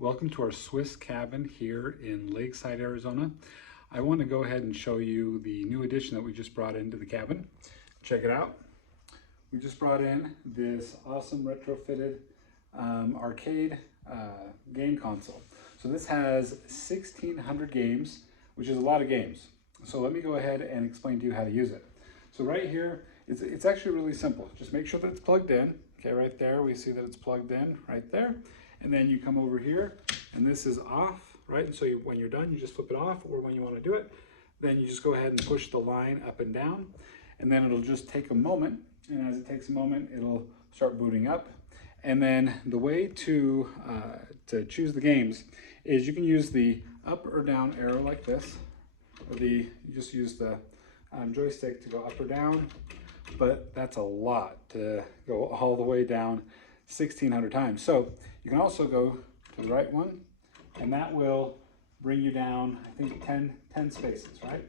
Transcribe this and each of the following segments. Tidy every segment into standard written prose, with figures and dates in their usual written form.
Welcome to our Swiss cabin here in Lakeside, Arizona. I want to go ahead and show you the new addition that we just brought into the cabin. Check it out. We just brought in this awesome retrofitted arcade game console. So this has 1,600 games, which is a lot of games. So let me go ahead and explain to you how to use it. So right here, it's actually really simple. Just make sure that it's plugged in. Okay, right there, we see that it's plugged in right there. And then you come over here and this is off, right? And so when you're done, you just flip it off, or when you want to do it, then you just go ahead and push the line up and down, and then it'll just take a moment. And as it takes a moment, it'll start booting up. And then the way to choose the games is you can use the up or down arrow like this, or you just use the joystick to go up or down, but that's a lot to go all the way down 1,600 times. So you can also go to the right one, and that will bring you down, I think, 10 spaces, right?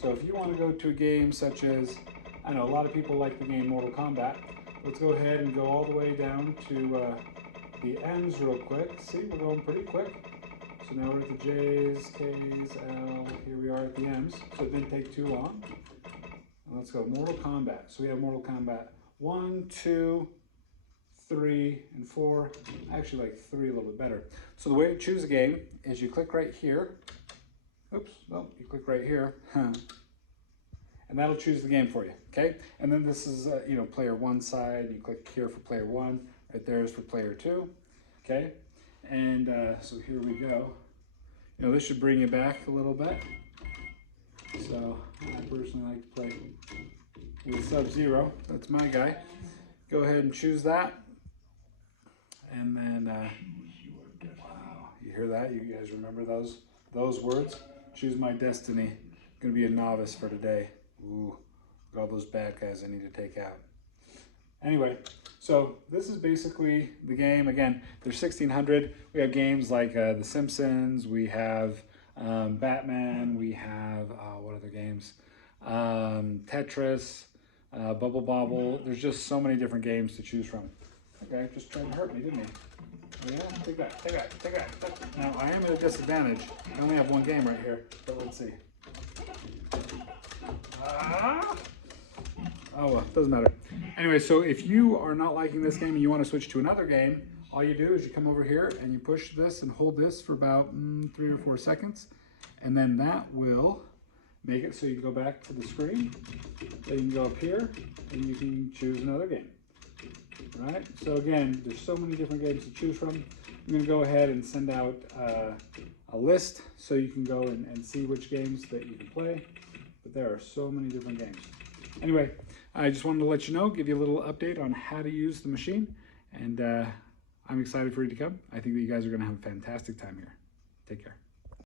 So if you want to go to a game such as, I know a lot of people like the game Mortal Kombat. Let's go ahead and go all the way down to the M's real quick. See, we're going pretty quick. So now we're at the J's, K's, L, here we are at the M's. So it didn't take too long. Let's go Mortal Kombat. So we have Mortal Kombat 1, 2, 3, and 4. I actually like 3 a little bit better. So the way to choose a game is you click right here. Oops, no, you click right here. And that'll choose the game for you, okay? And then this is, player 1 side. You click here for player 1. Right there is for player 2, okay? And so here we go. This should bring you back a little bit. So I personally like to play with Sub-Zero. That's my guy. Go ahead and choose that. And then, wow, you hear that? You guys remember those words? Choose my destiny. I'm gonna be a novice for today. Ooh, look at all those bad guys I need to take out. Anyway, so this is basically the game. Again, there's 1,600. We have games like The Simpsons. We have Batman. We have, what other games? Tetris, Bubble Bobble. There's just so many different games to choose from. Okay, just tried to hurt me, didn't he? Oh yeah? Take that, take that, take that. Now, I am at a disadvantage. I only have one game right here, but let's see. Oh well, doesn't matter. Anyway, so if you are not liking this game and you want to switch to another game, all you do is you come over here and you push this and hold this for about 3 or 4 seconds, and then that will make it so you can go back to the screen. Then you can go up here and you can choose another game. Right? So again, there's so many different games to choose from. I'm going to go ahead and send out a list so you can go and see which games that you can play. But there are so many different games. Anyway, I just wanted to let you know, give you a little update on how to use the machine. And I'm excited for you to come. I think that you guys are going to have a fantastic time here. Take care.